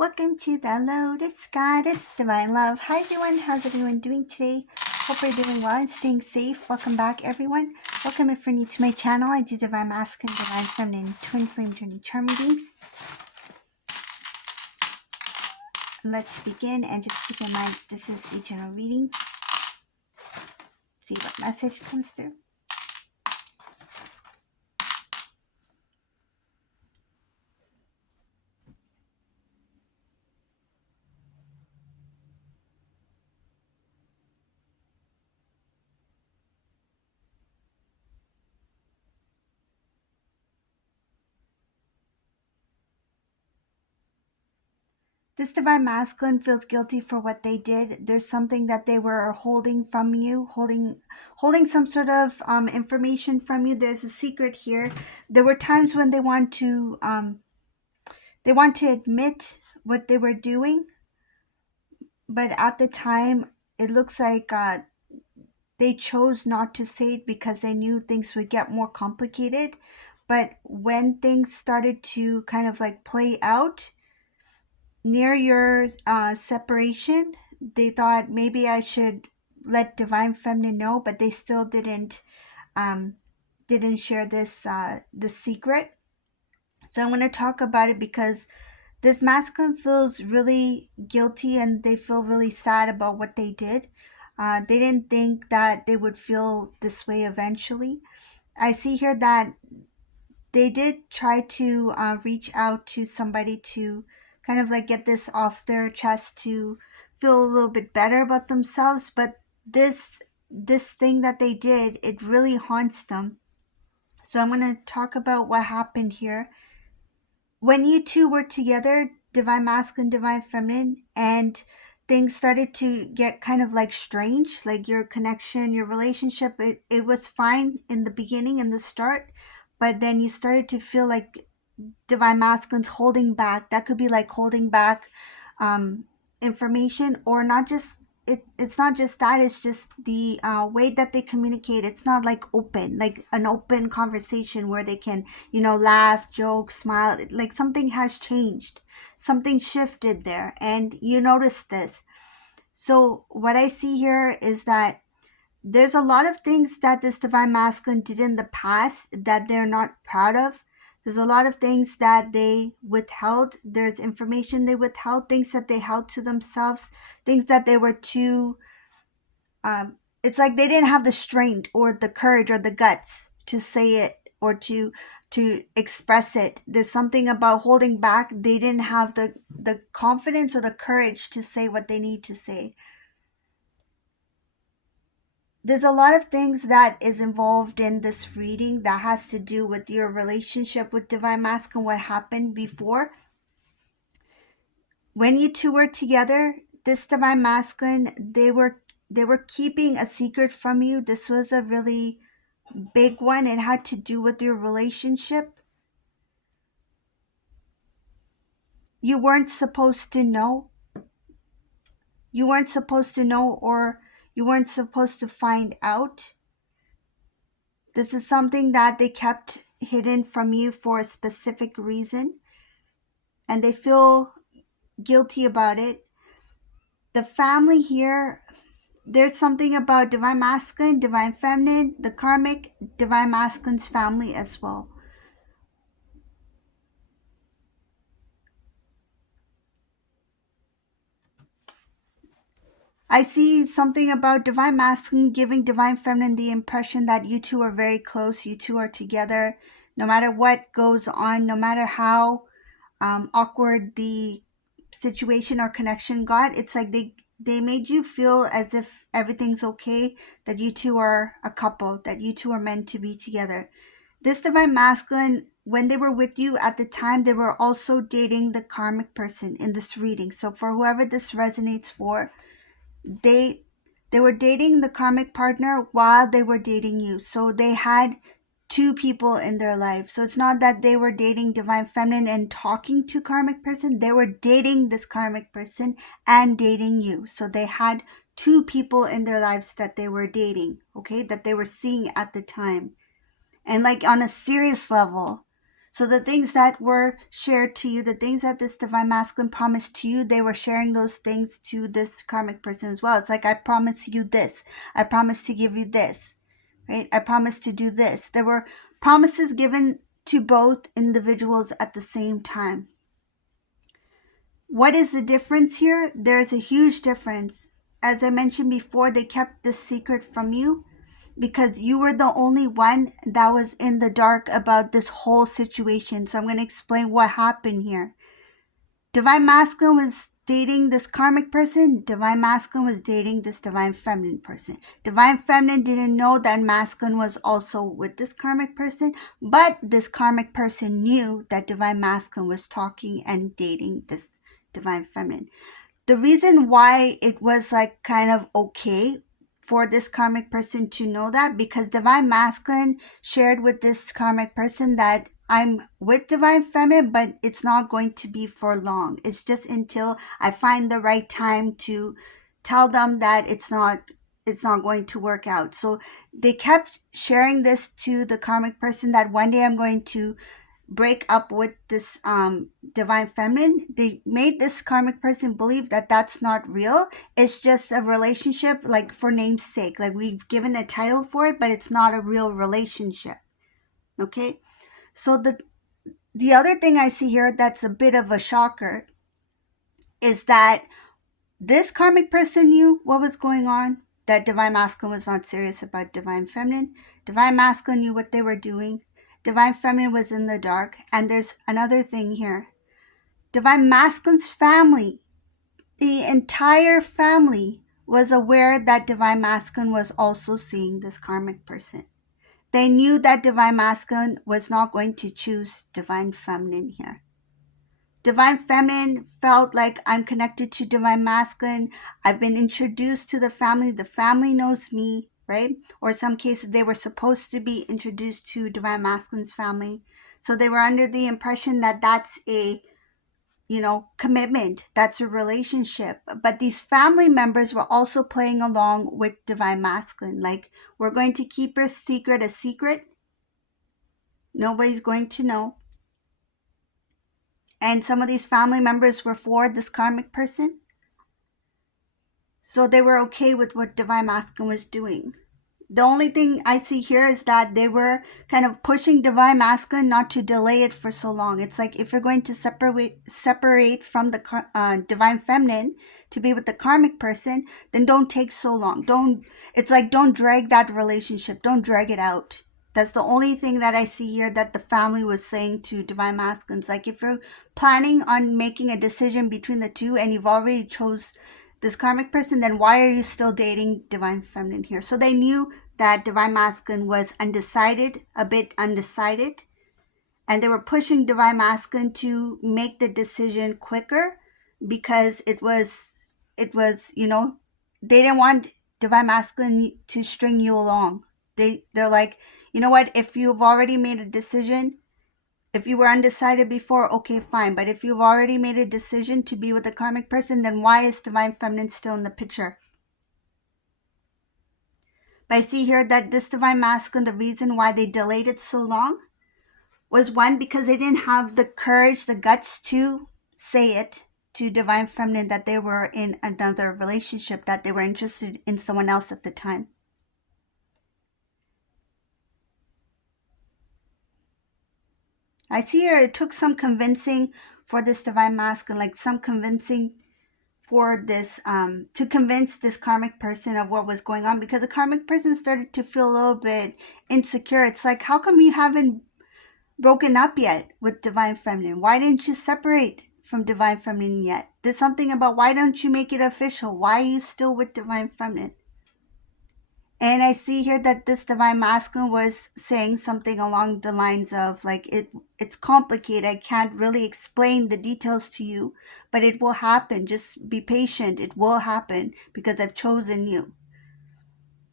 Welcome to the Lotus Goddess Divine Love. Hi everyone, how's everyone doing today? Hope you're doing well and staying safe. Welcome back everyone. Welcome if you're new to my channel. I do Divine Masculine, Divine Feminine, Twin Flame Journey Charm readings. Let's begin and just keep in mind this is a general reading. See what message comes through. This Divine Masculine feels guilty for what they did. There's something that they were holding from you, holding some sort of information from you. There's a secret here. There were times when they want to admit what they were doing, but at the time, it looks like they chose not to say it because they knew things would get more complicated. But when things started to kind of like play out, near your separation, they thought maybe I should let Divine Feminine know, but they still didn't share this secret. So I'm going to talk about it because this masculine feels really guilty and they feel really sad about what they did. They didn't think that they would feel this way eventually. I see here that they did try to reach out to somebody to kind of like get this off their chest to feel a little bit better about themselves. But this thing that they did, it really haunts them. So I'm going to talk about what happened here. When you two were together, Divine Masculine, Divine Feminine, and things started to get kind of like strange, like your connection, your relationship, it was fine in the beginning, in the start, but then you started to feel like Divine Masculine's holding back. That could be like holding back information, or not just it's not just that, it's just the way that they communicate. It's not like open, like an open conversation where they can, laugh, joke, smile. Like something has changed, something shifted there, and you notice this. So what I see here is that there's a lot of things that this Divine Masculine did in the past that they're not proud of. There's a lot of things that they withheld. There's information they withheld, things that they held to themselves, things that they were too, it's like they didn't have the strength or the courage or the guts to say it or to express it. There's something about holding back. They didn't have the confidence or the courage to say what they need to say. There's a lot of things that is involved in this reading that has to do with your relationship with Divine Masculine, what happened before. When you two were together, this Divine Masculine, they were keeping a secret from you. This was a really big one. It had to do with your relationship. You weren't supposed to know. You weren't supposed to know, or you weren't supposed to find out. This is something that they kept hidden from you for a specific reason, and they feel guilty about it. The family here, there's something about Divine Masculine, Divine Feminine, the karmic, Divine Masculine's family as well. I see something about Divine Masculine giving Divine Feminine the impression that you two are very close, you two are together. No matter what goes on, no matter how awkward the situation or connection got, it's like they made you feel as if everything's okay, that you two are a couple, that you two are meant to be together. This Divine Masculine, when they were with you at the time, they were also dating the karmic person in this reading. So for whoever this resonates for, they were dating the karmic partner while they were dating you. So they had two people in their life. So it's not that they were dating Divine Feminine and talking to karmic person. They were dating this karmic person and dating you. So they had two people in their lives that they were dating, okay, that they were seeing at the time. And like on a serious level. So the things that were shared to you, the things that this divine masculine promised to you, they were sharing those things to this karmic person as well. It's like, I promise you this. I promise to give you this, right? I promise to do this. There were promises given to both individuals at the same time. What is the difference here? There's a huge difference. As I mentioned before, they kept this secret from you because you were the only one that was in the dark about this whole situation. So I'm going to explain what happened here. Divine Masculine was dating this karmic person. Divine Masculine was dating this Divine Feminine person. Divine Feminine didn't know that Masculine was also with this karmic person, but this karmic person knew that Divine Masculine was talking and dating this Divine Feminine. The reason why it was like kind of okay for this karmic person to know that, because Divine Masculine shared with this karmic person that I'm with Divine Feminine, but it's not going to be for long. It's just until I find the right time to tell them that it's not going to work out. So they kept sharing this to the karmic person that one day I'm going to break up with this Divine Feminine. They made this karmic person believe that that's not real. It's just a relationship, like for name's sake. Like we've given a title for it, but it's not a real relationship. Okay? So the other thing I see here that's a bit of a shocker is that this karmic person knew what was going on, that Divine Masculine was not serious about Divine Feminine. Divine Masculine knew what they were doing. Divine Feminine was in the dark. And there's another thing here. Divine Masculine's family, the entire family, was aware that Divine Masculine was also seeing this karmic person. They knew that Divine Masculine was not going to choose Divine Feminine here. Divine Feminine felt like, I'm connected to Divine Masculine. I've been introduced to the family. The family knows me, right? Or in some cases, they were supposed to be introduced to Divine Masculine's family. So they were under the impression that that's a, commitment. That's a relationship. But these family members were also playing along with Divine Masculine. Like, we're going to keep your secret a secret. Nobody's going to know. And some of these family members were for this karmic person. So they were okay with what Divine Masculine was doing. The only thing I see here is that they were kind of pushing Divine Masculine not to delay it for so long. It's like, if you're going to separate from the Divine Feminine to be with the karmic person, then don't take so long. Don't drag that relationship. Don't drag it out. That's the only thing that I see here that the family was saying to Divine Masculine. It's like, if you're planning on making a decision between the two and you've already chose this karmic person, then why are you still dating Divine Feminine here? So they knew that Divine Masculine was a bit undecided, and they were pushing Divine Masculine to make the decision quicker because it was, they didn't want Divine Masculine to string you along. They're like, you know what, if you've already made a decision, if you were undecided before, okay, fine. But if you've already made a decision to be with a karmic person, then why is Divine Feminine still in the picture? But I see here that this Divine Masculine, the reason why they delayed it so long was, one, because they didn't have the courage, the guts to say it to Divine Feminine that they were in another relationship, that they were interested in someone else at the time. I see here it took some convincing for this Divine Masculine, like some convincing for this, to convince this karmic person of what was going on, because the karmic person started to feel a little bit insecure. It's like, how come you haven't broken up yet with Divine Feminine? Why didn't you separate from Divine Feminine yet? There's something about, why don't you make it official? Why are you still with Divine Feminine? And I see here that this Divine Masculine was saying something along the lines of, like, it's complicated. I can't really explain the details to you, but it will happen. Just be patient. It will happen because I've chosen you.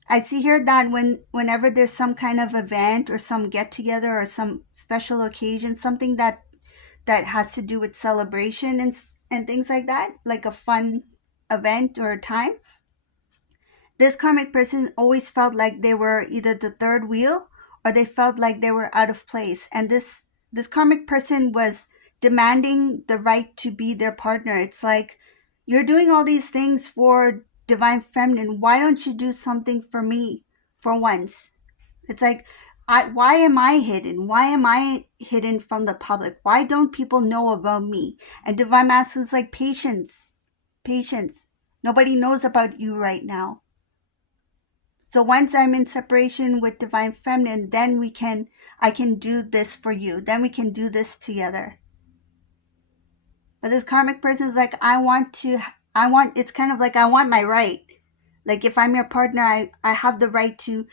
I see here that whenever there's some kind of event or some get together or some special occasion, something that has to do with celebration and things like that, like a fun event or a time, this karmic person always felt like they were either the third wheel or they felt like they were out of place. And this this karmic person was demanding the right to be their partner. It's like, you're doing all these things for divine feminine. Why don't you do something for me for once? It's like, why am I hidden? Why am I hidden from the public? Why don't people know about me? And divine masculine is like, patience, patience. Nobody knows about you right now. So once I'm in separation with divine feminine, then I can do this for you. Then we can do this together. But this karmic person is like, it's kind of like, I want my right. Like, if I'm your partner, I have the right to,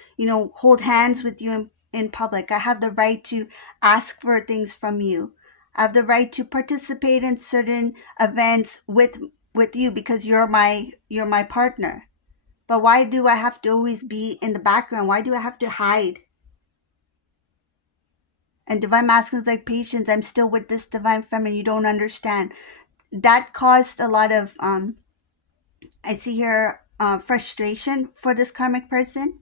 hold hands with you in public. I have the right to ask for things from you. I have the right to participate in certain events with you because you're my partner. But why do I have to always be in the background? Why do I have to hide? And divine masculine is like, patience, I'm still with this divine feminine. You don't understand. That caused a lot of I see here frustration for this karmic person.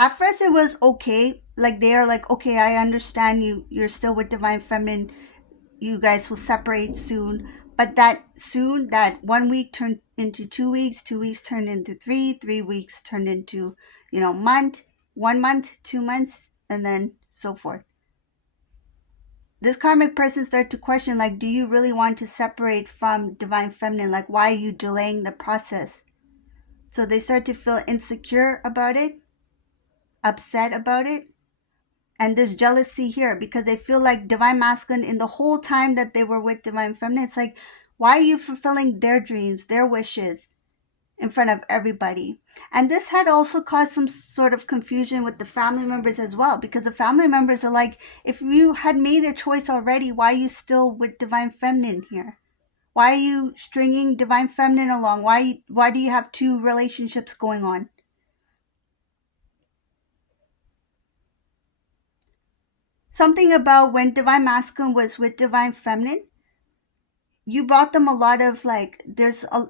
At first it was okay, like they are like, okay, I understand you're still with divine feminine, you guys will separate soon. But that 1 week turned into 2 weeks, 2 weeks turned into 3 weeks turned into month, 1 month, 2 months, and then so forth. This karmic person started to question, like, do you really want to separate from divine feminine? Like, why are you delaying the process? So they start to feel insecure about it, upset about it. And there's jealousy here because they feel like divine masculine, in the whole time that they were with divine feminine, it's like, why are you fulfilling their dreams, their wishes in front of everybody? And this had also caused some sort of confusion with the family members as well, because the family members are like, if you had made a choice already, why are you still with divine feminine here? Why are you stringing divine feminine along? Why do you have two relationships going on? Something about when divine masculine was with divine feminine, you brought them a lot of, like,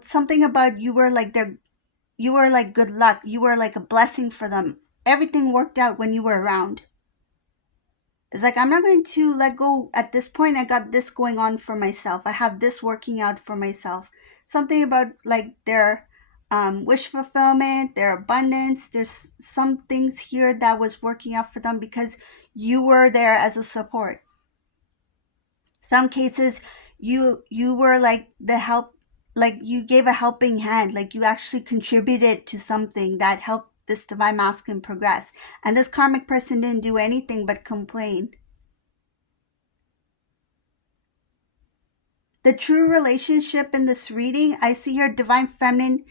something about, you were like good luck, you were like a blessing for them. Everything worked out when you were around. It's like, I'm not going to let go at this point. I got this going on for myself. I have this working out for myself. Something about, like, their wish fulfillment, their abundance. There's some things here that was working out for them because you were there as a support. Some cases, you were like the help, like you gave a helping hand, like you actually contributed to something that helped this divine masculine progress. And this karmic person didn't do anything but complain. The true relationship in this reading, I see here divine feminine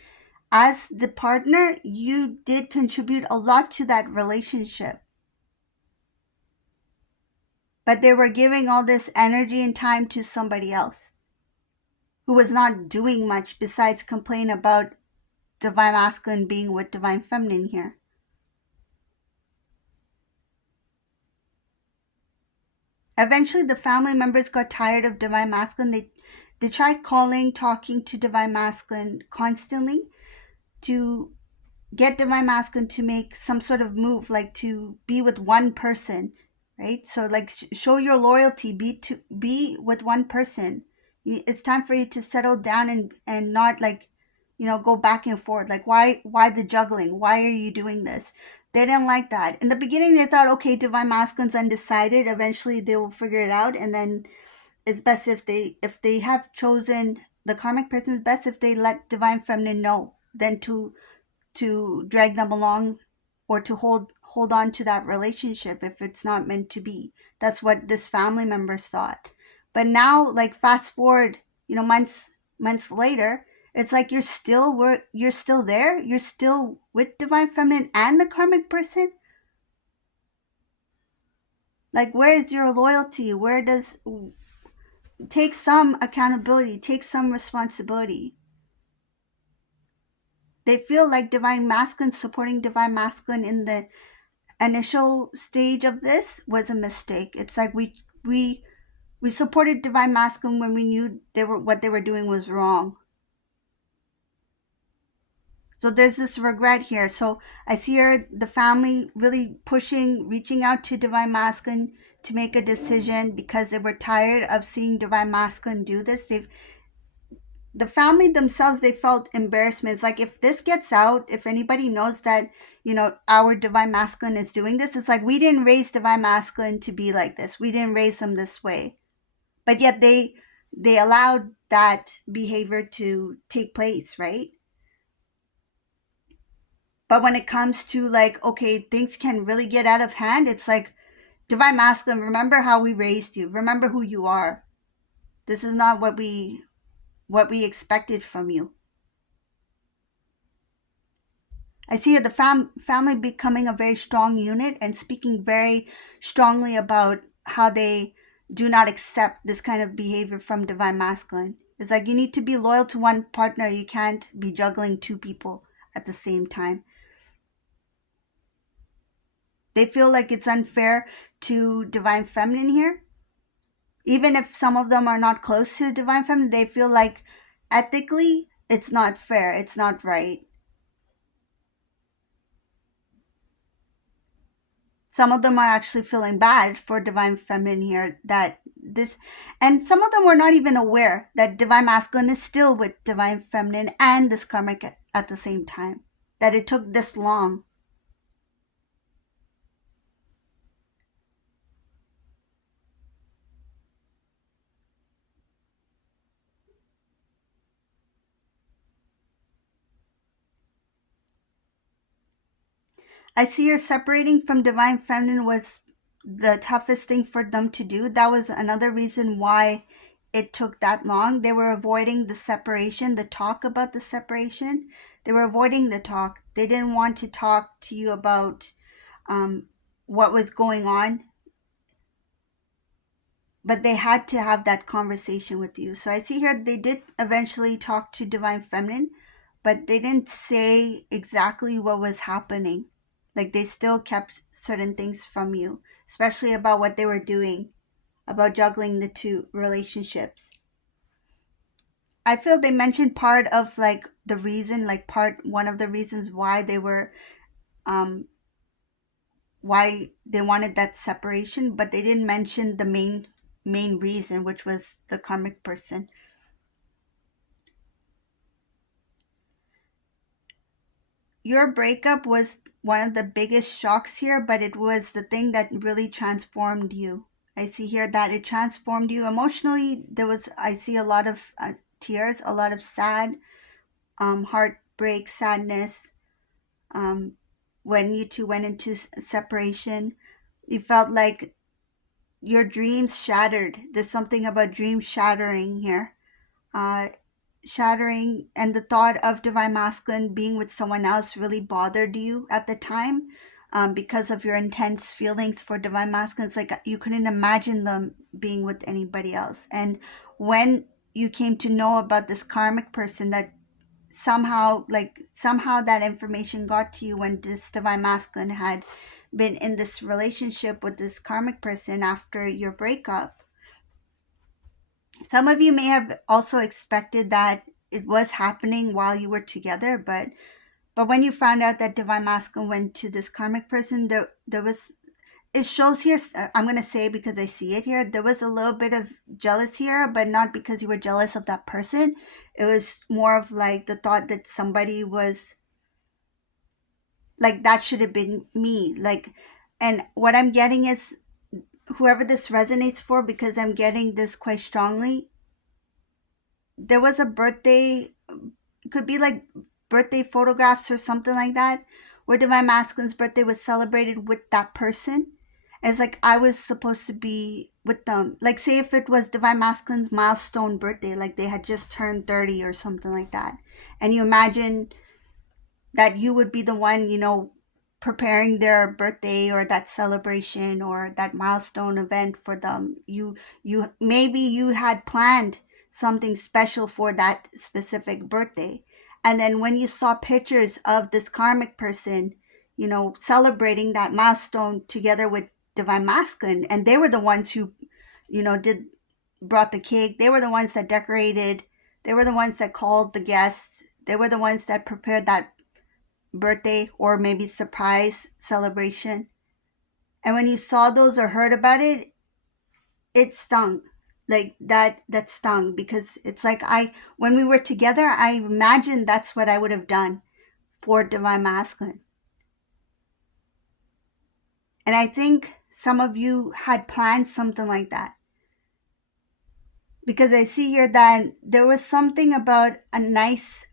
as the partner. You did contribute a lot to that relationship, but they were giving all this energy and time to somebody else who was not doing much besides complain about divine masculine being with divine feminine here. Eventually, the family members got tired of divine masculine. They tried calling, talking to divine masculine constantly to get divine masculine to make some sort of move, like to be with one person, right? So, like, show your loyalty, be with one person. It's time for you to settle down and not, like, go back and forth. Like, why the juggling? Why are you doing this? They didn't like that. In the beginning, they thought, okay, divine masculine's undecided. Eventually, they will figure it out, and then it's best if they have chosen the karmic person. It's best if they let divine feminine know than to drag them along or to hold on to that relationship if it's not meant to be. That's what this family members thought. But now, like, fast forward, months later, it's like you're still there. You're still with divine feminine and the karmic person. Like, where is your loyalty? Where does take some accountability, take some responsibility? They feel like divine masculine supporting divine masculine in the initial stage of this was a mistake. It's like we supported divine masculine when we knew what they were doing was wrong. So there's this regret here. So I see here the family really pushing, reaching out to divine masculine to make a decision because they were tired of seeing divine masculine do this. The family themselves, they felt embarrassment. It's like, if this gets out, if anybody knows that, our divine masculine is doing this, it's like, we didn't raise divine masculine to be like this. We didn't raise them this way. But yet they allowed that behavior to take place, right? But when it comes to, like, okay, things can really get out of hand, it's like, divine masculine, remember how we raised you. Remember who you are. This is not what we expected from you. I see the family becoming a very strong unit and speaking very strongly about how they do not accept this kind of behavior from divine masculine. It's like, you need to be loyal to one partner. You can't be juggling two people at the same time. They feel like it's unfair to divine feminine here. Even if some of them are not close to divine feminine, they feel like ethically it's not fair. It's not right. Some of them are actually feeling bad for divine feminine here, that this, and some of them were not even aware that divine masculine is still with divine feminine and this karmic at the same time, that it took this long. I see her separating from divine feminine was the toughest thing for them to do. That was another reason why it took that long. They were avoiding the separation, the talk about the separation. They were avoiding the talk. They didn't want to talk to you about um, what was going on, but they had to have that conversation with you. So I see here they did eventually talk to divine feminine, but they didn't say exactly what was happening. Like, they still kept certain things from you, especially about what they were doing, about juggling the two relationships. I feel they mentioned part of, like, the reason, like, part one of the reasons why they were why they wanted that separation, but they didn't mention the main reason, which was the karmic person. Your breakup was one of the biggest shocks here, but it was the thing that really transformed you. I see here that it transformed you emotionally. I see a lot of tears, a lot of sad, heartbreak, sadness. Um, when you two went into separation, you felt like your dreams shattered. There's something about dreams shattering here. Uh, Shattering, and the thought of divine masculine being with someone else really bothered you at the time, because of your intense feelings for divine masculine. It's like you couldn't imagine them being with anybody else. And when you came to know about this karmic person, that somehow that information got to you when this divine masculine had been in this relationship with this karmic person after your breakup. Some of you may have also expected that it was happening while you were together, but when you found out that divine masculine went to this karmic person, there was, it shows here, I'm going to say because I see it here, there was a little bit of jealous here, but not because you were jealous of that person. It was more of like the thought that somebody was like, that should have been me. Like, and what I'm getting is, whoever this resonates for, because I'm getting this quite strongly, there was a birthday, it could be like birthday photographs or something like that, where divine masculine's birthday was celebrated with that person. It's like, I was supposed to be with them. Like, say if it was divine masculine's milestone birthday, like they had just turned 30 or something like that, and you imagine that you would be the one, preparing their birthday or that celebration or that milestone event for them. You maybe you had planned something special for that specific birthday. And then when you saw pictures of this karmic person, celebrating that milestone together with divine masculine, and they were the ones who, did brought the cake, they were the ones that decorated, they were the ones that called the guests, they were the ones that prepared that birthday or maybe surprise celebration. And when you saw those or heard about it, it stung. Like that stung, because it's like, when we were together, I imagined that's what I would have done for Divine Masculine. And I think some of you had planned something like that, because I see here that there was something about a nice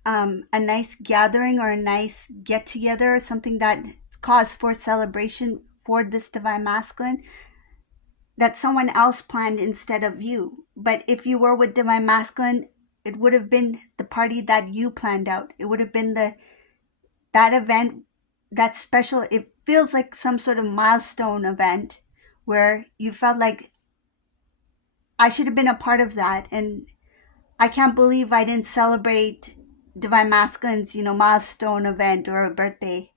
gathering or a nice get together, or something that caused for celebration for this Divine Masculine, that someone else planned instead of you. But if you were with Divine Masculine, it would have been the party that you planned out. It would have been that event, that special. It feels like some sort of milestone event where you felt like I should have been a part of that, and I can't believe I didn't celebrate Divine Masculine's, milestone event or a birthday.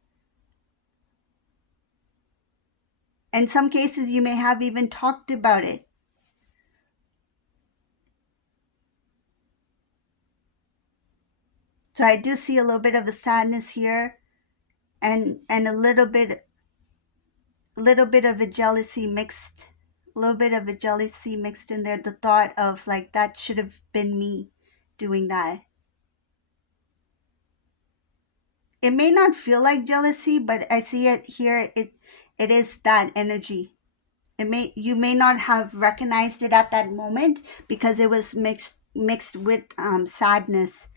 In some cases, you may have even talked about it. So I do see a little bit of a sadness here, and a little bit of a jealousy mixed, a little bit of a jealousy mixed in there. The thought of like, that should have been me doing that. It may not feel like jealousy, but I see it here. It is that energy. You may not have recognized it at that moment because it was mixed with sadness.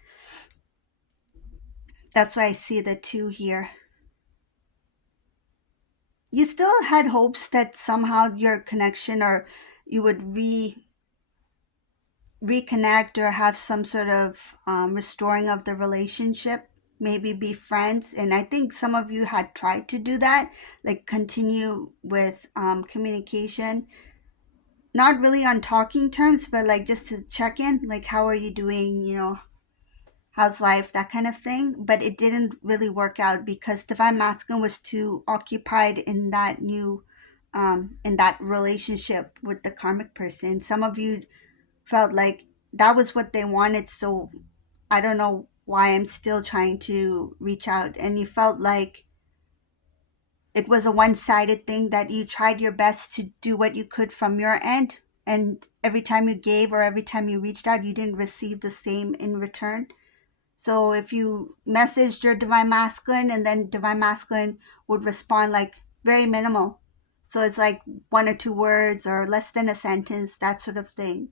That's why I see the two here. You still had hopes that somehow your connection, or you would reconnect, or have some sort of restoring of the relationship, maybe be friends. And I think some of you had tried to do that, like continue with communication, not really on talking terms, but like just to check in, like, how are you doing, how's life, that kind of thing. But it didn't really work out because Divine Masculine was too occupied in that in that relationship with the karmic person. Some of you felt like that was what they wanted, so I don't know why I'm still trying to reach out. And you felt like it was a one-sided thing, that you tried your best to do what you could from your end, and every time you gave or every time you reached out, you didn't receive the same in return. So if you messaged your Divine Masculine, and then Divine Masculine would respond like very minimal, so it's like one or two words or less than a sentence, that sort of thing.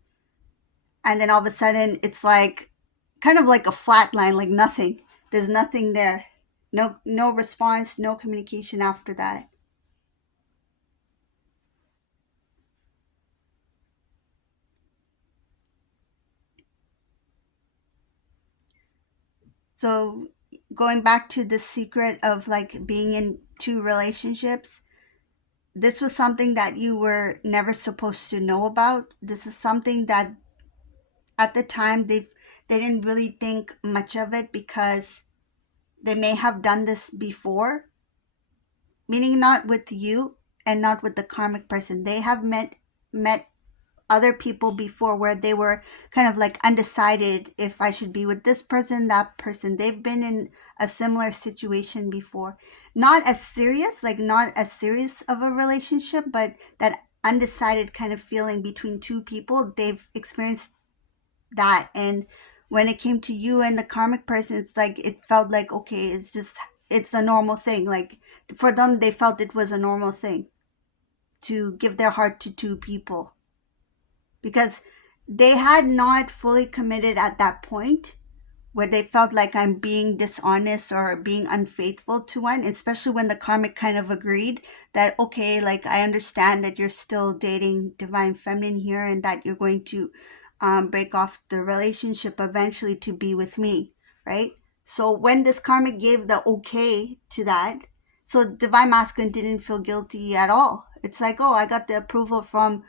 And then all of a sudden it's like kind of like a flat line, like nothing. There's nothing there. No response, no communication after that. So going back to the secret of like being in two relationships, this was something that you were never supposed to know about. This is something that at the time they didn't really think much of it, because they may have done this before, meaning not with you and not with the karmic person. They have met other people before, where they were kind of like undecided if I should be with this person, that person. They've been in a similar situation before. Not as serious, like not as serious of a relationship, but that undecided kind of feeling between two people. They've experienced that. And when it came to you and the karmic person, it's like it felt like, okay, it's a normal thing. Like for them, they felt it was a normal thing to give their heart to two people, because they had not fully committed at that point where they felt like I'm being dishonest or being unfaithful to one, especially when the karmic kind of agreed that, okay, like I understand that you're still dating Divine Feminine here, and that you're going to break off the relationship eventually to be with me, right? So when this karmic gave the okay to that, so Divine Masculine didn't feel guilty at all. It's like, oh, I got the approval from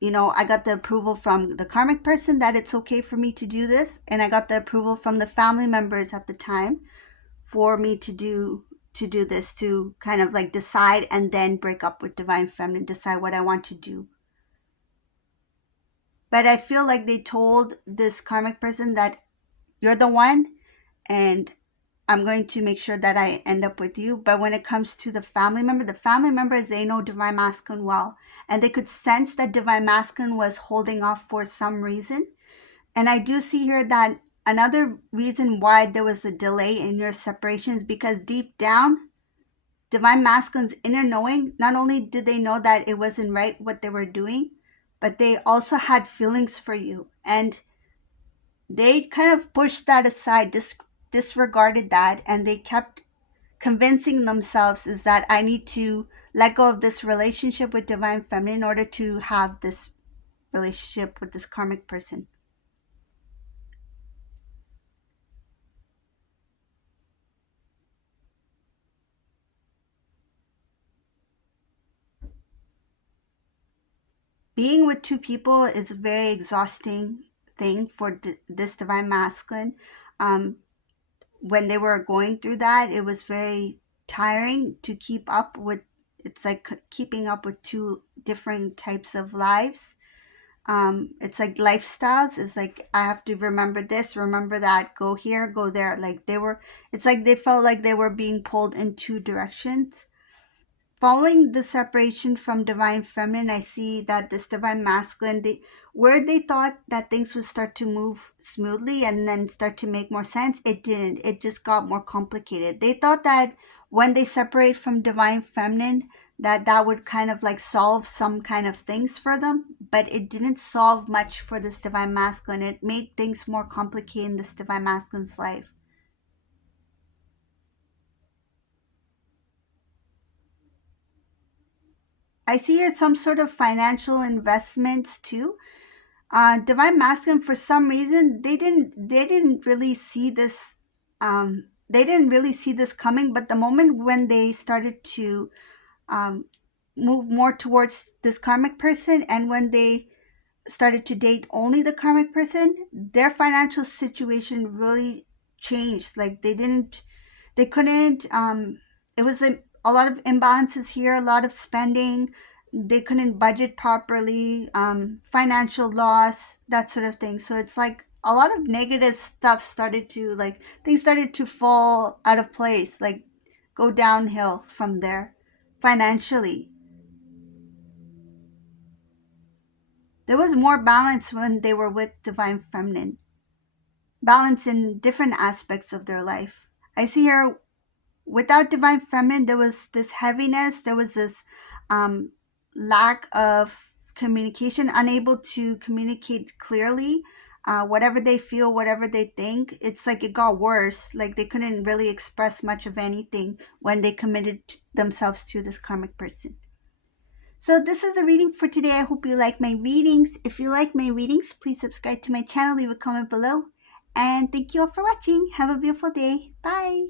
the karmic person that it's okay for me to do this, and I got the approval from the family members at the time for me to do this, to kind of like decide and then break up with Divine Feminine, decide what I want to do. But I feel like they told this karmic person that you're the one, and I'm going to make sure that I end up with you. But when it comes to the family members, they know Divine Masculine well. And they could sense that Divine Masculine was holding off for some reason. And I do see here that another reason why there was a delay in your separation is because deep down, Divine Masculine's inner knowing, not only did they know that it wasn't right what they were doing, but they also had feelings for you. And they kind of pushed that aside, disregarded that, and they kept convincing themselves is that I need to let go of this relationship with Divine Feminine in order to have this relationship with this karmic person. Being with two people is a very exhausting thing for this Divine Masculine. Um, when they were going through that, it was very tiring to keep up with. It's like keeping up with two different types of lives. It's like lifestyles. It's like I have to remember this, remember that, go here, go there. Like they were, it's like they felt like they were being pulled in two directions. Following the separation from Divine Feminine, I see that this Divine Masculine, where they thought that things would start to move smoothly and then start to make more sense, it didn't. It just got more complicated. They thought that when they separate from Divine Feminine, that would kind of like solve some kind of things for them, but it didn't solve much for this Divine Masculine. It made things more complicated in this Divine Masculine's life. I see here some sort of financial investments too. Divine Masculine, for some reason, they didn't really see this. They didn't really see this coming. But the moment when they started to um, move more towards this karmic person, and when they started to date only the karmic person, their financial situation really changed. Like they couldn't, it was a lot of imbalances here, a lot of spending. They couldn't budget properly, financial loss, that sort of thing. So it's like a lot of negative stuff started to, like, things started to fall out of place, like go downhill from there financially. There was more balance when they were with Divine Feminine, balance in different aspects of their life. I see here without Divine Feminine, there was this heaviness, there was this um, lack of communication, unable to communicate clearly. Whatever they feel, whatever they think, it's like it got worse. Like they couldn't really express much of anything when they committed themselves to this karmic person. So this is the reading for today. I hope you like my readings. If you like my readings, please subscribe to my channel, leave a comment below. And thank you all for watching. Have a beautiful day. Bye.